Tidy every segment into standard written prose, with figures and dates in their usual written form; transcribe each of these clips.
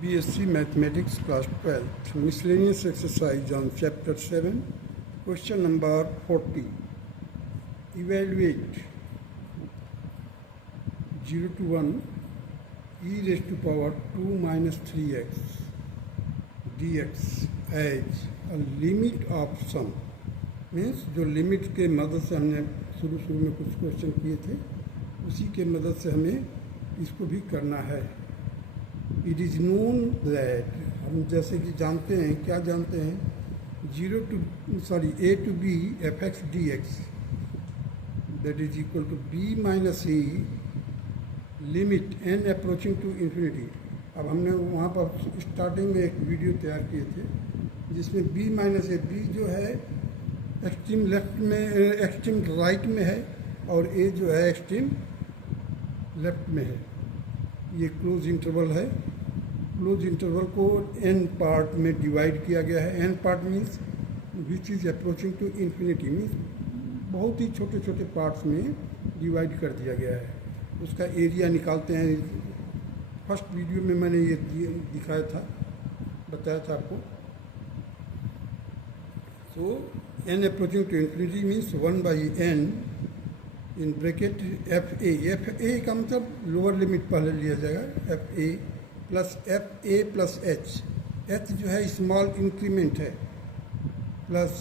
BSc Mathematics Class 12th Miscellaneous Exercise on Chapter 7 Question number 40. Evaluate 0 to 1 e raised to power 2 minus 3x dx as a limit of sum. Means जो limit के मदद से हमने शुरू में कुछ question किए थे उसी के मदद से हमें इसको भी करना है. इट इज़ नोन दैट, हम जैसे कि जानते हैं, क्या जानते हैं, a to b fx dx that is equal to b minus a limit n approaching to infinity. अब हमने वहाँ पर स्टार्टिंग में एक वीडियो तैयार किए थे जिसमें b माइनस ए, b जो है एक्सट्रीम लेफ्ट में, एक्सट्रीम राइट में है और a जो है एक्सट्रीम लेफ्ट में है. ये क्लोज इंटरवल है. क्लोज इंटरवल को n पार्ट में डिवाइड किया गया है. n part means which is approaching to infinity, means बहुत ही छोटे छोटे पार्ट्स में डिवाइड कर दिया गया है. उसका एरिया निकालते हैं. फर्स्ट वीडियो में मैंने ये दिखाया था, बताया था आपको. So n approaching to infinity means 1/n in bracket F A का मतलब लोअर लिमिट पहले लिया जाएगा, एफ ए प्लस एच जो है स्मॉल इंक्रीमेंट है, प्लस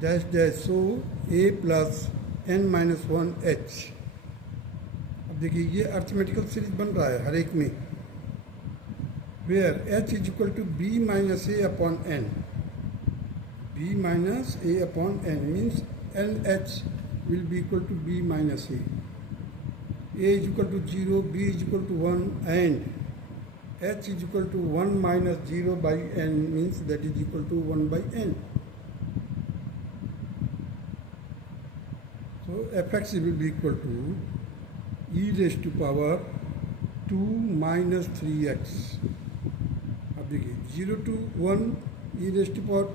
डैश डैश, सो ए प्लस n माइनस 1h. अब देखिए ये अर्थमेटिकल सीरीज बन रहा है हर एक में, where h is equal to b minus A upon n. b minus A upon n means LH will be equal to b minus a. A is equal to 0, b is equal to 1 and h is equal to 1 minus 0 by n means that is equal to 1 by n. So fx will be equal to e raised to power 2 minus 3x. अब देखिए 0 to 1 e raised to power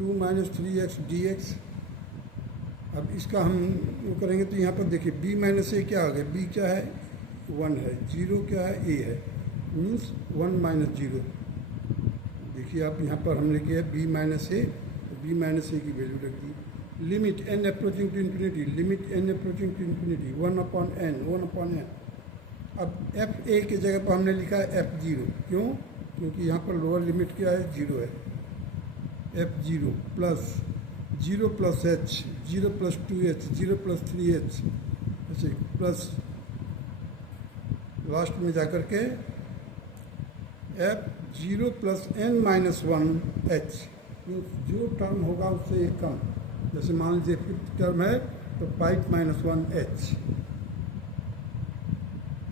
2 minus 3x dx. अब इसका हम वो करेंगे तो यहाँ पर देखिए b माइनस ए क्या आ गया, b क्या है 1 है, 0 क्या है a है, मीन्स 1 माइनस 0. देखिए आप यहाँ पर हमने किया b माइनस ए, तो b माइनस ए की वैल्यू रख दी. Limit n approaching to infinity, limit n approaching to infinity 1/n. अब f a की जगह पर हमने लिखा है f0. क्यों? क्योंकि यहाँ पर लोअर लिमिट क्या है, 0 है. f0 plus 0 plus h, 0 plus 2h, 0 plus 3h, ऐसे प्लस लास्ट में जाकर के f0 plus n minus 1h. जो टर्म होगा उससे एक कम, जैसे मान लीजिए फिफ्थ टर्म है तो 5 minus 1h.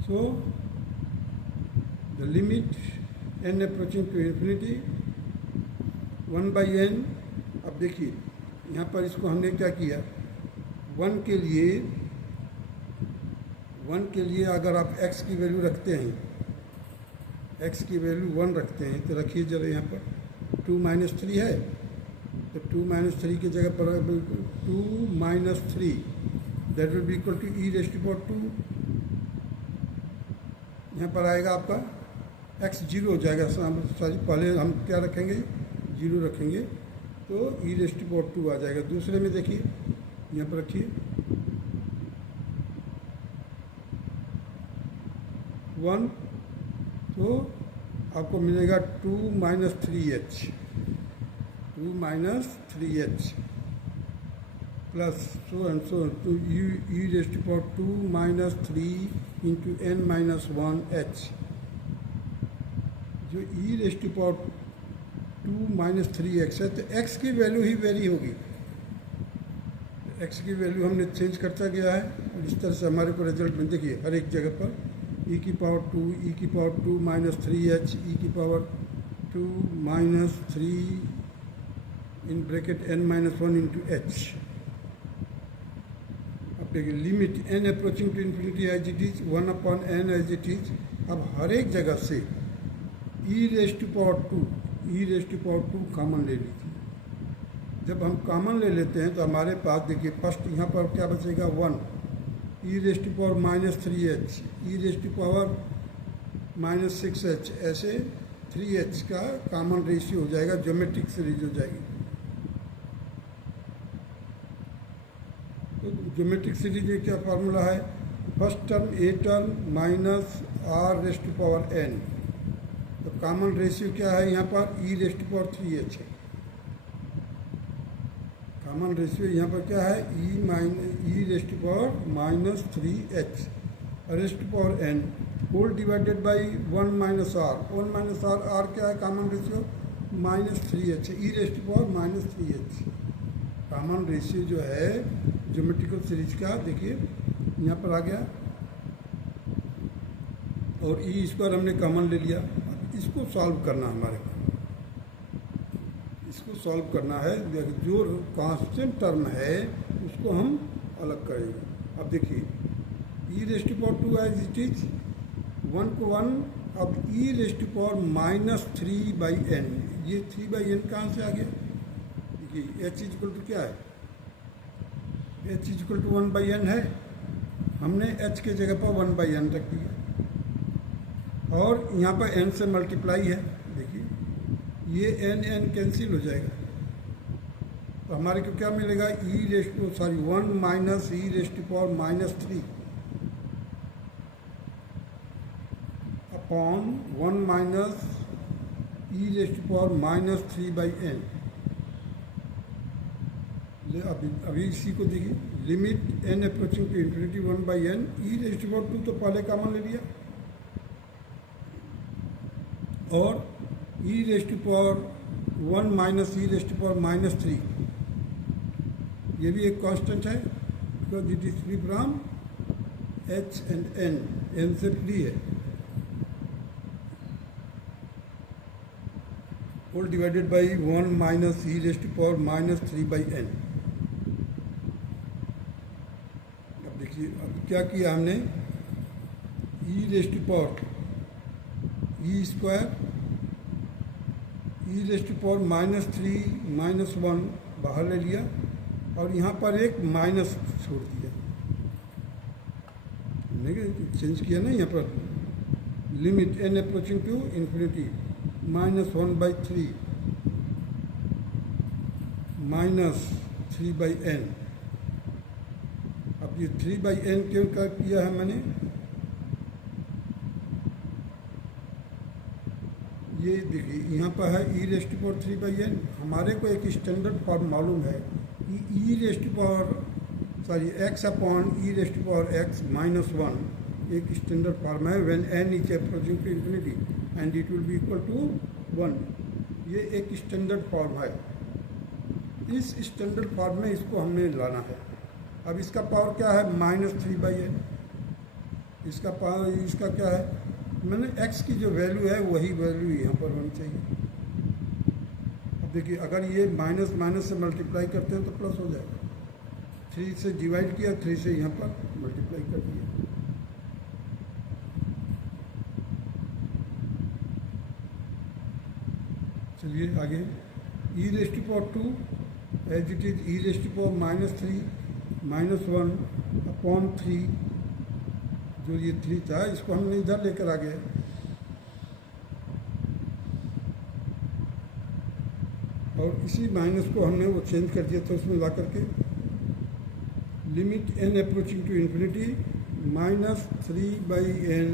So the limit n approaching to infinity 1/n. अब देखिए यहाँ पर इसको हमने क्या किया, 1 के लिए अगर आप x की वैल्यू रखते हैं, x की वैल्यू 1 रखते हैं तो रखिए जरा यहाँ पर 2 माइनस 3 है तो 2 माइनस 3 की जगह पर 2 minus 3 that will be equal to E raised to power 2. यहाँ पर आएगा आपका x 0 हो जाएगा. सॉरी, पहले हम क्या रखेंगे, 0 रखेंगे तो ई रेज़्ड टू पावर 2 आ जाएगा. दूसरे में देखिए यहाँ पर रखिए 1, तो आपको मिलेगा 2 minus 3h, 2 minus 3h plus so and so two E raised to power 2 minus 3 into n minus 1h. जो e raised to power 2 minus 3x है तो x की वैल्यू ही वेरी होगी. x की वैल्यू हमने चेंज करता गया है और इस तरह से हमारे को रिजल्ट में देखिए हर एक जगह पर e की पावर 2, e की पावर 2 माइनस 3h, e की power 2 minus 3 in bracket n minus 1 into h. अब देखिए limit n approaching to infinity as it is 1/n as it is. अब हर एक जगह से e raised to power 2 common ले लीजिए. जब हम कॉमन ले लेते हैं तो हमारे पास देखिए फर्स्ट यहाँ पर क्या बचेगा 1, e raised to power minus 3h, e raised to power -6h, ऐसे 3h का कॉमन रेशियो हो जाएगा, ज्योमेट्रिक सीरीज हो जाएगी। तो ज्योमेट्रिक सीरीज में क्या फार्मूला है, first term a term minus r raised to power n, तो कॉमन रेशियो क्या है यहाँ पर, ई रेस्ट टू पावर 3h है। कॉमन रेशियो यहाँ पर क्या है, e raised to power minus 3h raised to power n whole divided by 1 minus r. 1 minus r, r क्या है common ratio, -3h, e raised to power -3h। Common ratio जो है geometrical series का, देखिए यहाँ पर आ गया, और ई स्क्वायर हमने कॉमन ले लिया। अब इसको सॉल्व करना हमारे को, इसको सॉल्व करना है, जो कांस्टेंट टर्म है उसको हम अलग करेंगे। अब देखिए e raised to power 2 as it is, 1 को 1, अब ई रेस्ट टू पावर -3/n, ये 3/n कहाँ से आ गया, देखिए h इक्वल टू क्या है, h इक्वल टू 1/n है, हमने h के जगह पर 1/n रख दिया, और यहाँ पर n से मल्टीप्लाई है, देखिए ये n कैंसिल हो जाएगा, तो हमारे को क्या मिलेगा, 1 minus e raised to power -3 upon 1 minus e raised to power -3/n। अभी इसी को देखिए, limit n approaching to infinity 1/n, e raised to power 2 तो पहले कॉमन ले लिया, और e raised to power 1 minus e raised to power -3, ये भी एक कांस्टेंट है, because it is free from h and n से फ्री है, whole divided by 1 minus e raised to power -3/n। अब देखिए, अब क्या किया हमने, e raised to power e square, e raised to power -3 -1 बाहर ले लिया, और यहाँ पर एक माइनस छोड़ दिया, चेंज किया ना, यहाँ पर limit n approaching to infinity -1/3 -3/n। अब ये 3/n क्यों क्या किया है मैंने, ये देखिए यहाँ पर है e raised to power 3/n, हमारे को एक स्टैंडर्ड फॉर्म मालूम है कि e raised to power x upon e raised to power x -1 एक स्टैंडर्ड फॉर्म है, when n is approaching to infinity and it will be equal to 1। ये एक स्टैंडर्ड फॉर्म है, इस स्टैंडर्ड फॉर्म में इसको हमें लाना है। अब इसका पावर क्या है, -3/n, इसका पावर, इसका क्या है, मैंने x की जो वैल्यू है वही वैल्यू यहाँ पर होनी चाहिए। अब देखिए, अगर ये माइनस माइनस से मल्टीप्लाई करते हैं तो प्लस हो जाएगा, 3 से डिवाइड किया, 3 से यहाँ पर मल्टीप्लाई कर दिया। चलिए आगे, e raised to power 2 as it is, e raised to power -3 -1 upon 3, जो ये 3 था इसको हमने इधर लेकर आ गए, और इसी माइनस को हमने वो चेंज कर दिया था उसमें ला करके, limit n approaching to infinity -3/n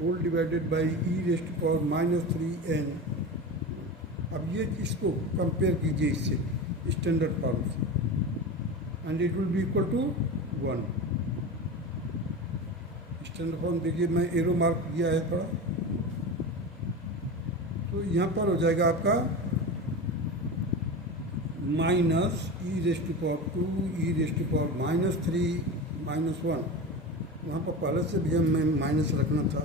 whole divided by e raised to power -3n। अब ये इसको कंपेयर कीजिए इससे स्टैंडर्ड फॉर्म से, and it will be equal to 1। Standard form देखिए, मैं एरो मार्क किया है थोड़ा, तो यहाँ पर हो जाएगा आपका minus e raised to power 2 e raised to power -3 -1, वहाँ पर पहले से भी हमें माइनस रखना था।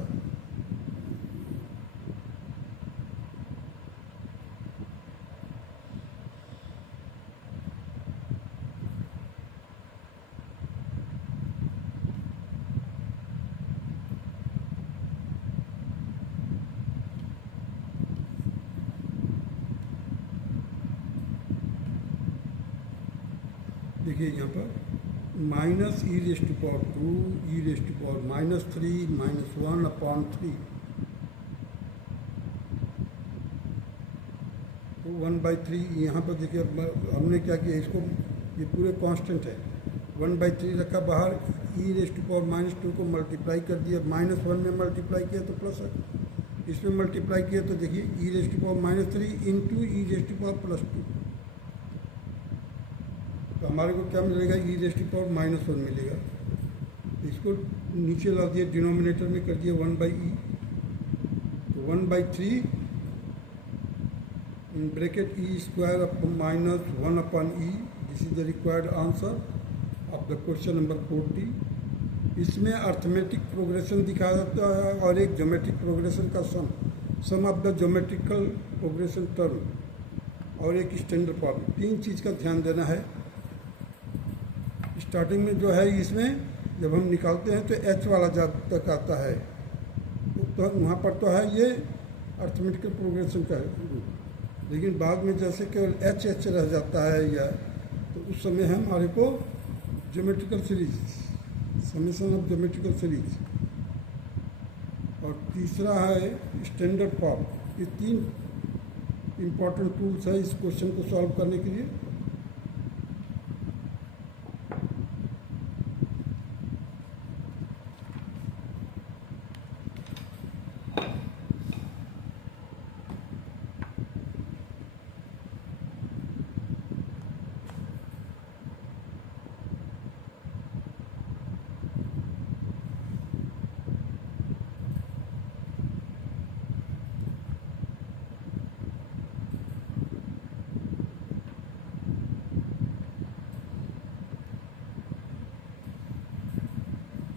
देखिए यहाँ पर minus e raised to power 2 e raised to power -3 -1 upon 3, तो 1/3 यहाँ पर देखिए हमने क्या किया, इसको ये पूरे कांस्टेंट है, 1/3 रखा बाहर, e⁻⁻² को मल्टीप्लाई कर दिया, -1 में मल्टीप्लाई किया तो प्लस है, इसमें मल्टीप्लाई किया तो देखिए e⁻³ इंटू e⁻+2, तो हमारे को क्या मिलेगा, e⁻1 मिलेगा। इसको नीचे ला दिया, डिनोमिनेटर में कर दिया 1/e, तो 1/3 in bracket e² -1/e, this is the required answer of the question number 40। इसमें अर्थमेटिक प्रोग्रेशन दिखाया जाता है और एक ज्योमेट्रिक प्रोग्रेशन का sum of the geometrical progression term और एक स्टैंडर्ड फॉर्म, 3 चीज़ का ध्यान देना है। स्टार्टिंग में जो है इसमें जब हम निकालते हैं तो h वाला जब तक आता है तो वहाँ पर तो है ये अर्थमेटिकल प्रोग्रेशन का है, लेकिन बाद में जैसे केवल एच रह जाता है या, तो उस समय हमारे को geometrical series, summation of geometrical series, और तीसरा है स्टैंडर्ड फॉर्म। ये 3 इम्पॉर्टेंट टूल्स है इस क्वेश्चन को सॉल्व करने के लिए।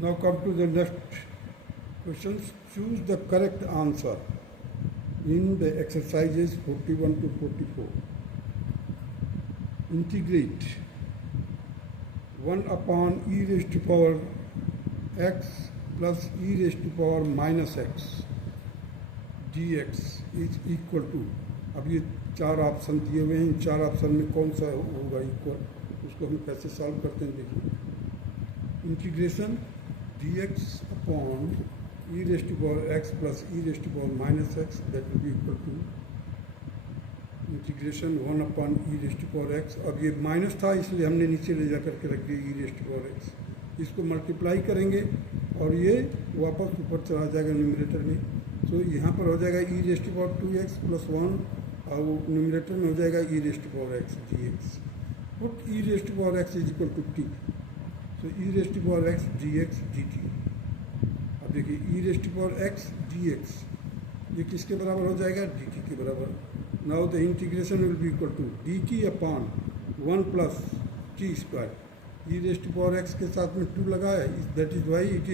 Now come to the next questions. Choose the correct answer in the exercises 41 to 44. Integrate 1/e⁻x plus e⁻⁻x dx is equal to, अब ये 4 ऑप्शन दिए हुए हैं, इन 4 ऑप्शन में कौन सा होगा इक्वल, उसको हम कैसे सॉल्व करते हैं देखिए। Integration dx upon e⁻x plus e⁻⁻x, that will be equal to integration 1/e⁻x। अब ये माइनस था इसलिए हमने नीचे ले जा करके रख दिया e⁻x, इसको मल्टीप्लाई करेंगे और ये वापस ऊपर चला जाएगा न्यूमरेटर में, तो यहाँ पर हो जाएगा e⁻2x + 1 और न्यूमरेटर में हो जाएगा e⁻x dx। Put e⁻x is equal to t, तो e⁻x dx dt। अब देखिए e⁻x dx ये किसके बराबर हो जाएगा, dt के बराबर। Now the integration will be equal to dt upon 1 + t²। e⁻x के साथ में 2 लगा है, that is why it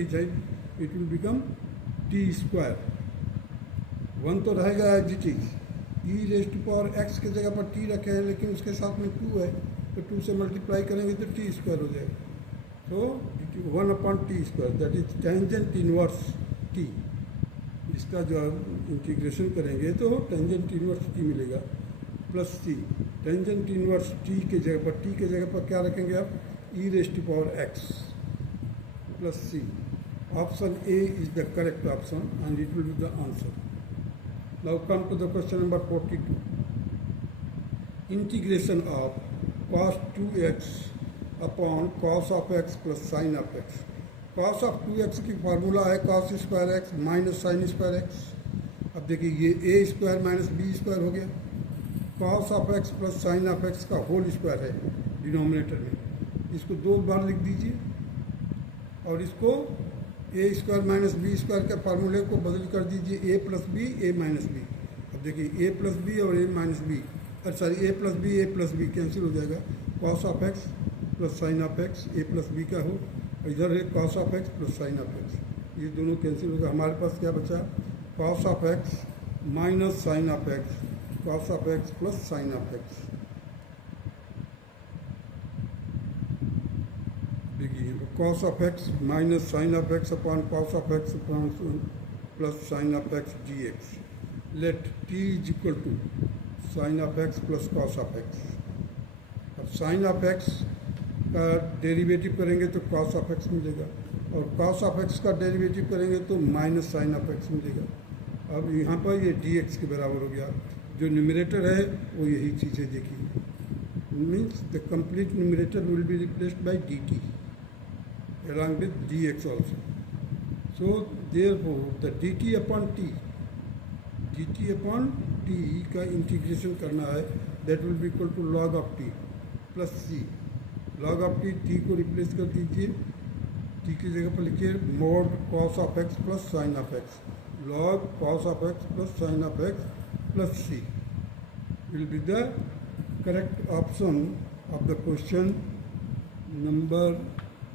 will become t²। 1 तो रहेगा एज इट इज, e⁻x के जगह पर t रखे हैं लेकिन उसके साथ में 2 है, तो 2 से मल्टीप्लाई करेंगे तो t² हो जाएगा। तो 1/t², that is tangent inverse t। इसका जो इंटीग्रेशन करेंगे तो टेंजेंट इनवर्स t मिलेगा plus c। Tangent inverse t के जगह पर क्या रखेंगे आप, e⁻x plus c। Option a is the correct option and it will be the answer. Now come to the question number 42। Integration of cos 2x upon cos of x प्लस sin of x। cos of 2x की formula है cos² minus sin²x। अब देखिए ये a² minus b² हो गया, cos of x प्लस sin of x का होल स्क्वायर है डिनोमिनेटर में, इसको 2 बार लिख दीजिए और इसको a² माइनस b² के फार्मूले को बदल कर दीजिए a + b a - b। अब देखिए a + b और a - b, sorry a + b cancel हो जाएगा, cos of x plus sine of x a + b का हो, इधर है cos of x plus sine of x, ये दोनों कैंसिल होगा। हमारे पास क्या बचा, cos of x minus sine of x, cos of x plus sine of x। देखिए cos of x minus sine of x upon cos of x plus sine of x dx। Let t is equal to sine of x plus cos of x। अब sine of x का derivative करेंगे तो cos of x मिलेगा और cos of x का derivative करेंगे तो minus sine of x मिलेगा। अब यहाँ पर ये dx के बराबर हो गया, जो न्यूमरेटर है वो यही चीज़ें देखिए, means the complete numerator will be replaced by dt along with dx also. So therefore the dt upon t का इंटीग्रेशन करना है, that will be equal to log of t plus c. log of t को replace कर दीजिए, t की जगह पर लिखिए mod cos of x plus sine of x. log cos of x plus sine of x plus c will be the correct option of the question number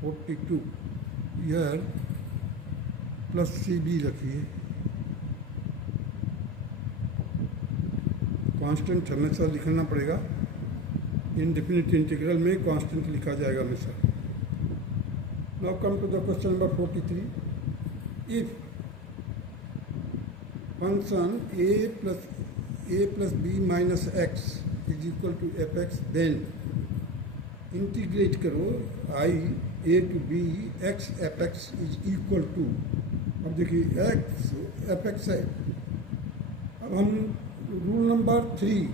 42. Here plus c भी रखिए. Constant हमेशा लिखना पड़ेगा, indefinite integral में constant लिखा जाएगा हमेशा. Now come to the question number 43. If function a plus b minus x is equal to f x, then integrate करो I a to b x f x is equal to. अब देखिए x f x है. अब हम rule number 3,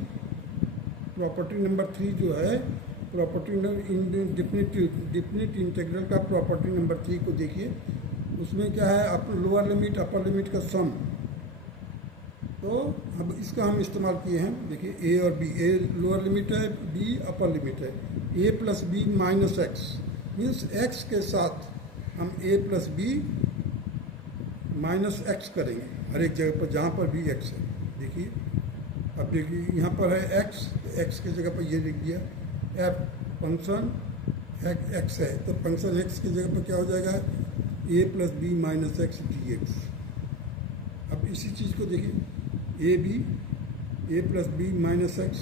property number 3 जो है, property definite integral का property number 3 को देखिए. उसमें क्या है, लोअर लिमिट अपर लिमिट का सम. तो अब इसका हम इस्तेमाल किए हैं. देखिए ए और बी, ए लोअर लिमिट है, बी अपर लिमिट है. A plus b minus x means x के साथ हम a plus b minus x करेंगे हर एक जगह पर जहाँ पर भी एक्स है. देखिए अब देखिए यहाँ पर है एक्स, एक्स की जगह पर ये लिख दिया एफ. फंक्शन एक्स है तो फंक्शन एक्स की जगह पर क्या हो जाएगा, a plus b minus x d x. अब इसी चीज़ को देखिए a b a plus b minus x.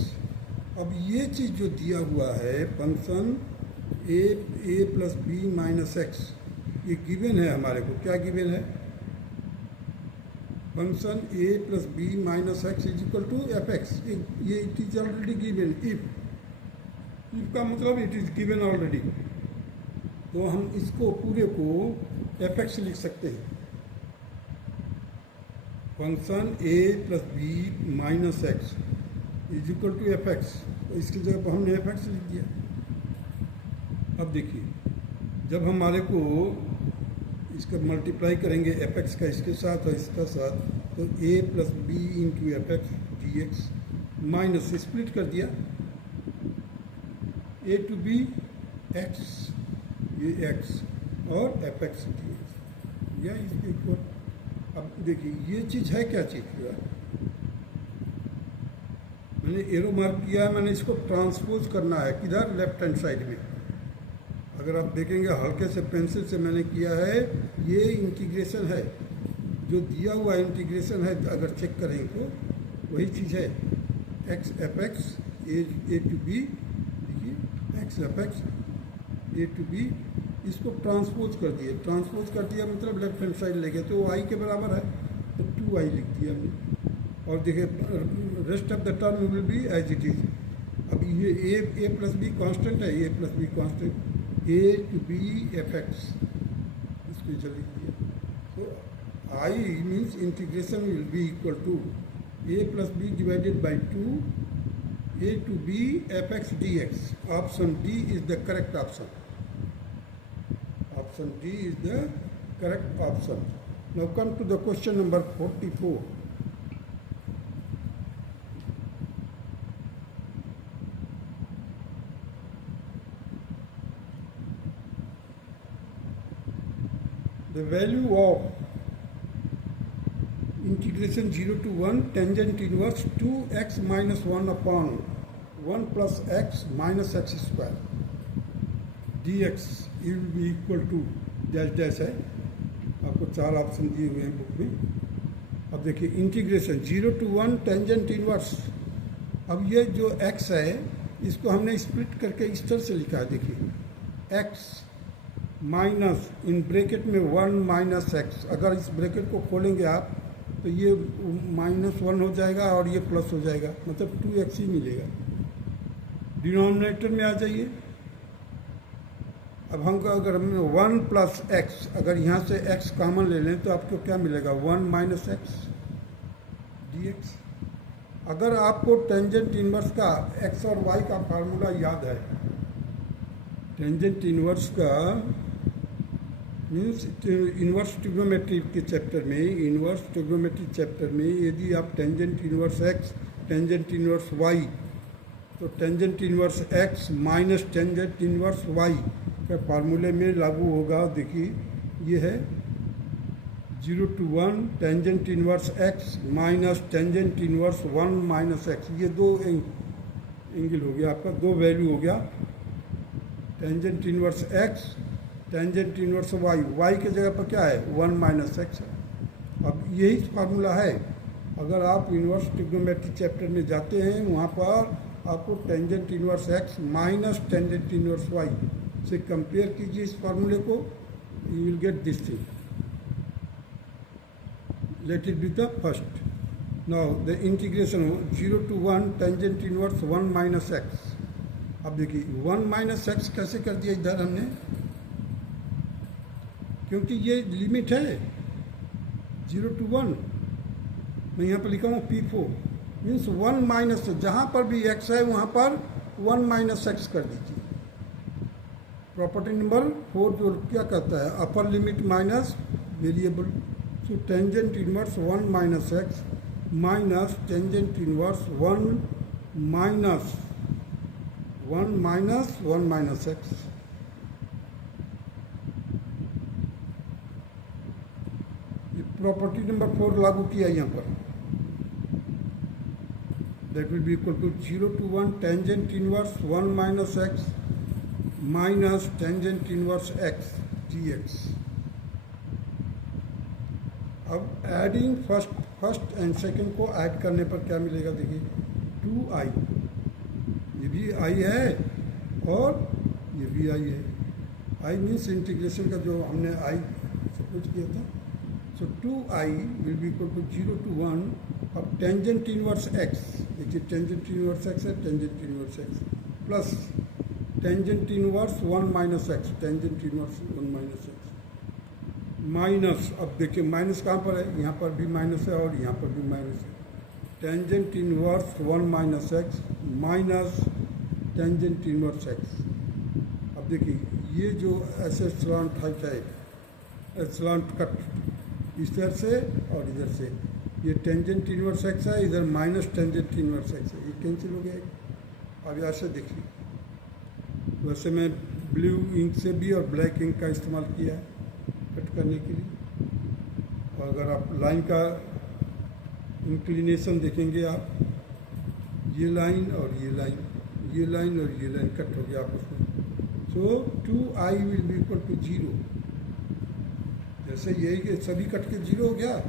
अब ये चीज़ जो दिया हुआ है function a plus b minus x, ये गिवन है हमारे को. क्या गिवन है, function a plus b minus x is equal to f x. ये it is already given. If का मतलब इट इज गिवन ऑलरेडी, तो हम इसको पूरे को एफ एक्स लिख सकते हैं. Function a plus b minus x is equal to f x. तो इसकी जगह पर हमने एफ एक्स लिख दिया. अब देखिए जब हमारे को इसका मल्टीप्लाई करेंगे एफ एक्स का इसके साथ और इसका साथ, तो a plus b into f x d x minus split कर दिया ए टू बी एक्स, ये एक्स और एफ एक्स डी एक्स या इसके इक्वल. अब देखिए ये चीज़ है क्या चीज़ है, मैंने एरो मार्क किया है, मैंने इसको ट्रांसपोज करना है किधर, लेफ्ट हैंड साइड में. अगर आप देखेंगे हल्के से पेंसिल से मैंने किया है, ये इंटीग्रेशन है जो दिया हुआ इंटीग्रेशन है. अगर चेक करें तो वही चीज़ है, x f x a to b. देखिए x f x a to b, इसको ट्रांसपोज कर दिए. ट्रांसपोज कर दिया मतलब लेफ्ट हैंड साइड ले गए तो वो आई के बराबर है, तो 2i लिख दिया हमने. और देखिए rest of the term will be as it is. अब ये ए प्लस बी कॉन्स्टेंट है, a plus b constant, a to b f x, इसको इधर लिख दिया. तो I means integration will be equal to a plus b divided by 2 a to b f x d x. Option d is the correct option. Option d is the correct option. Now come to the question number 44. The value of integration 0 to 1 tangent inverse 2x minus 1 upon 1 plus x minus x square dx will be equal to dash dash है. आपको 4 option दिए हुए हैं book में. अब देखिए integration 0 to 1 tangent inverse. अब ये जो x है इसको हमने स्प्लिट करके इस तरह से लिखा है. देखिए x माइनस इन ब्रैकेट में 1 माइनस एक्स. अगर इस ब्रैकेट को खोलेंगे आप तो ये -1 हो जाएगा और ये प्लस हो जाएगा, मतलब 2x ही मिलेगा. डिनोमिनेटर में आ जाइए. अब हमको अगर हम 1 प्लस एक्स, अगर यहाँ से x कॉमन ले लें तो आपको क्या मिलेगा, 1 माइनस एक्स डी एक्स. अगर आपको टेंजेंट इनवर्स का एक्स और वाई का फार्मूला याद है, टेंजेंट इनवर्स का मीन्स इनवर्स ट्रिग्नोमेट्री के चैप्टर में, इनवर्स ट्रिग्नोमेट्री चैप्टर में यदि आप tangent inverse x, tangent inverse y, तो tangent inverse x minus tangent inverse y का फार्मूले में लागू होगा। देखिए ये है 0 to 1 tangent inverse x minus tangent inverse 1 minus x. ये दो एंगल हो गया आपका, दो वैल्यू हो गया, tangent inverse x, tangent inverse y, y की जगह पर क्या है 1 माइनस एक्स है। अब यही फार्मूला है, अगर आप इनवर्स ट्रिग्नोमेट्री चैप्टर में जाते हैं वहाँ पर आपको tangent inverse x minus tangent inverse y से कंपेयर कीजिए इस फार्मूले को, you will get this thing. Let it be the first. Now the integration 0 to 1 tangent inverse 1 minus x. अब देखिए 1 माइनस एक्स कैसे कर दिया इधर हमने, क्योंकि ये लिमिट है 0 to 1। मैं यहाँ पर लिखा हूँ P4 मीन्स 1 माइनस, जहाँ पर भी x है वहाँ पर 1 माइनस एक्स कर दीजिए। प्रॉपर्टी नंबर 4 जो क्या कहता है, अपर limit minus variable, so tangent inverse 1 minus x minus tangent inverse 1 minus 1 minus x. Property number 4 लागू किया यहाँ पर, that will be equal to 0 to 1 tangent inverse 1 minus x minus tangent inverse x dx। अब adding first and second को add करने पर क्या मिलेगा, देखिए 2i, ये भी i है और ये भी i है। i मीन्स इंटीग्रेशन का जो हमने i सपोज किया था, so 2i will be equal to 0 to 1 अब टेंजेंट इनवर्स एक्स, देखिए टेंजेंट इनवर्स एक्स है, tangent inverse x plus tangent inverse 1 minus x, tangent inverse 1 minus x minus, अब देखिए माइनस कहाँ पर है, यहाँ पर भी माइनस है और यहाँ पर भी माइनस है, tangent inverse 1 minus x minus tangent inverse x. अब देखिए ये जो ऐसे स्लांट है, स्लांट कट इस तरह से और इधर से, ये टेंजेंट इनवर्स एक्स है, इधर माइनस टेंजेंट इनवर्स एक्स है, ये कैंसिल हो गया। अब ऐसे देखिए, वैसे मैं ब्लू इंक से भी और ब्लैक इंक का इस्तेमाल किया है कट करने के लिए। और अगर आप लाइन का इंक्लिनेशन देखेंगे आप, ये लाइन और ये लाइन, ये लाइन और ये लाइन कट हो गया आपस में, so 2i will be equal to 0। जैसे यही सभी कट के 0 हो गया,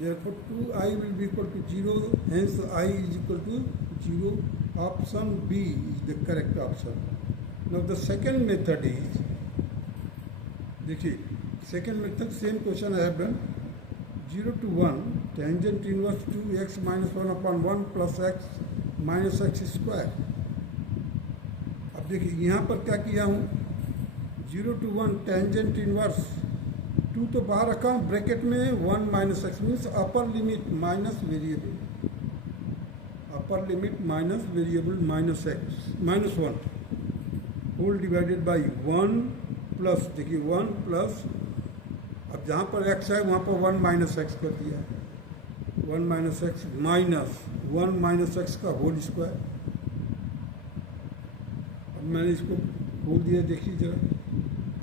therefore 2i will be equal to 0, hence I is equal to 0. Option B is the correct option. Now the second method is, देखिए second method same question I have done, 0 to 1 tangent inverse 2x minus 1 upon 1 plus x minus x square। अब देखिए यहाँ पर क्या किया हूँ, 0 to 1 tangent inverse 2 तो बाहर रखा हूँ ब्रैकेट में, 1 minus x means upper limit minus variable, upper limit minus variable minus x minus 1 whole divided by 1 plus, देखिए 1 प्लस, अब जहाँ पर एक्स है वहाँ पर 1 माइनस एक्स कर दिया, 1 minus x minus 1 minus x का होल स्क्वायर। अब मैंने इसको बोल दिया, देखिए जरा,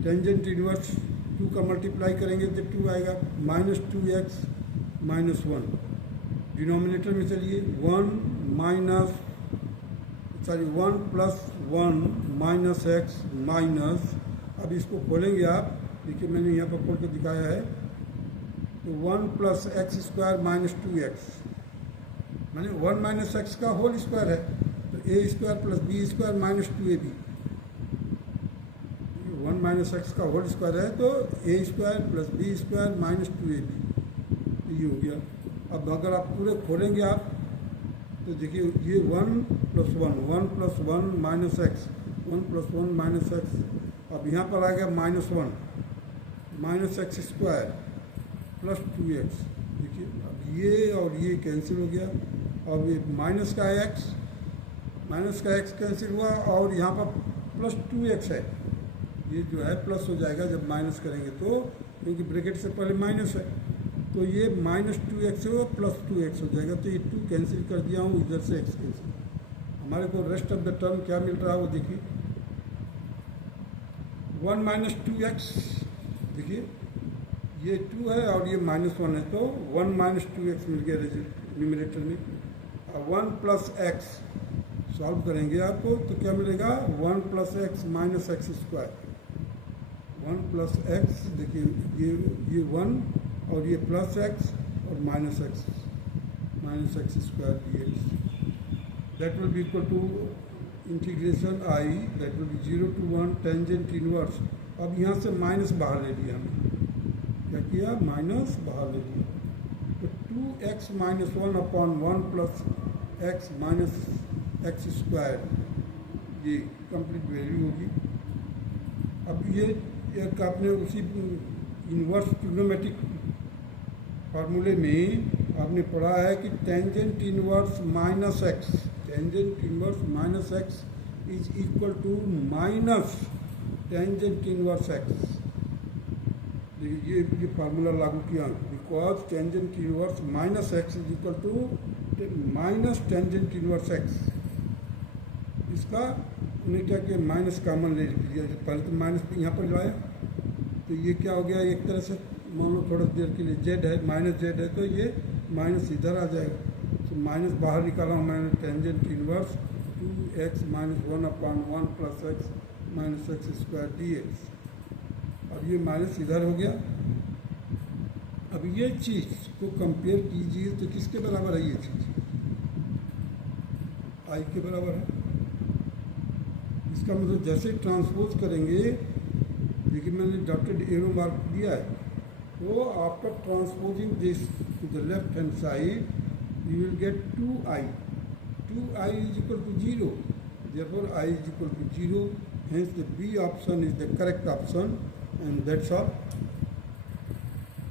टेंजेंट इनवर्स 2 का मल्टीप्लाई करेंगे तो 2 आएगा, माइनस 2x माइनस 1, डिनोमिनेटर में चलिए 1 minus, sorry 1 plus 1 minus x minus, अब इसको खोलेंगे आप, देखिए मैंने यहाँ पर खोल के दिखाया है, तो 1 plus x square minus 2x, मैंने 1 माइनस एक्स का होल स्क्वायर है, तो a square plus b square minus 2ab, 1 minus x का होल स्क्वायर है तो a square plus b square minus 2ab, ये हो गया। अब अगर आप पूरे खोलेंगे आप तो देखिए ये 1 plus 1, 1 plus 1 minus x, 1 plus 1 minus x, अब यहाँ पर आ गया minus 1 minus x square plus 2x, देखिए अब ये और ये कैंसिल हो गया, अब ये माइनस का एक्स कैंसिल हुआ और यहाँ पर प्लस 2x है, ये जो है प्लस हो जाएगा जब माइनस करेंगे तो, क्योंकि ब्रैकेट से पहले माइनस है, तो ये माइनस 2x हो प्लस 2x हो जाएगा। तो ये 2 कैंसिल कर दिया हूँ, इधर से x कैंसिल। हमारे को रेस्ट ऑफ द टर्म क्या मिल रहा है वो देखिए, 1 माइनस 2x, देखिए ये 2 है और ये -1 है, तो 1 माइनस 2x मिल गया न्यूमरेटर में। 1 प्लस एक्स सॉल्व करेंगे आपको तो क्या मिलेगा, 1 plus x minus x square, 1 plus x, देखिए ये 1 और ये प्लस एक्स और minus x square dx, that will be equal to integration I, that will be 0 to 1 tangent inverse. अब यहाँ से माइनस बाहर ले लिया हमने, क्या किया, माइनस बाहर ले लिया, तो 2x minus 1 upon 1 plus x minus x square, ये कंप्लीट वैल्यू होगी। अब ये एक आपने उसी इन्वर्स ट्रिग्नोमेट्रिक फार्मूले में आपने पढ़ा है कि tangent inverse minus x is equal to minus tangent inverse x. ये फार्मूला लागू किया, because tangent inverse minus x is equal to minus tangent inverse x. इसका उन्हें क्या किया, माइनस कॉमन ले लिया, पहले तो माइनस यहाँ पर लाया, तो ये क्या हो गया, एक तरह से मान लो थोड़ा देर के लिए जेड है, माइनस जेड है, तो ये माइनस इधर आ जाएगा, तो माइनस बाहर निकाला हूँ मैंने, tangent inverse 2x minus 1 upon 1 plus x minus x square dx। अब ये माइनस इधर हो गया। अब ये चीज़ को कंपेयर कीजिए तो किसके बराबर है, ये चीज़ आई के बराबर है। इसका मतलब जैसे ट्रांसपोज करेंगे, देखिए मैंने डॉटेड एरो मार्क दिया है, तो after transposing this to the left hand side you will get 2i is equal to 0, therefore I is equal to 0, hence the B option is the correct option, and that's all.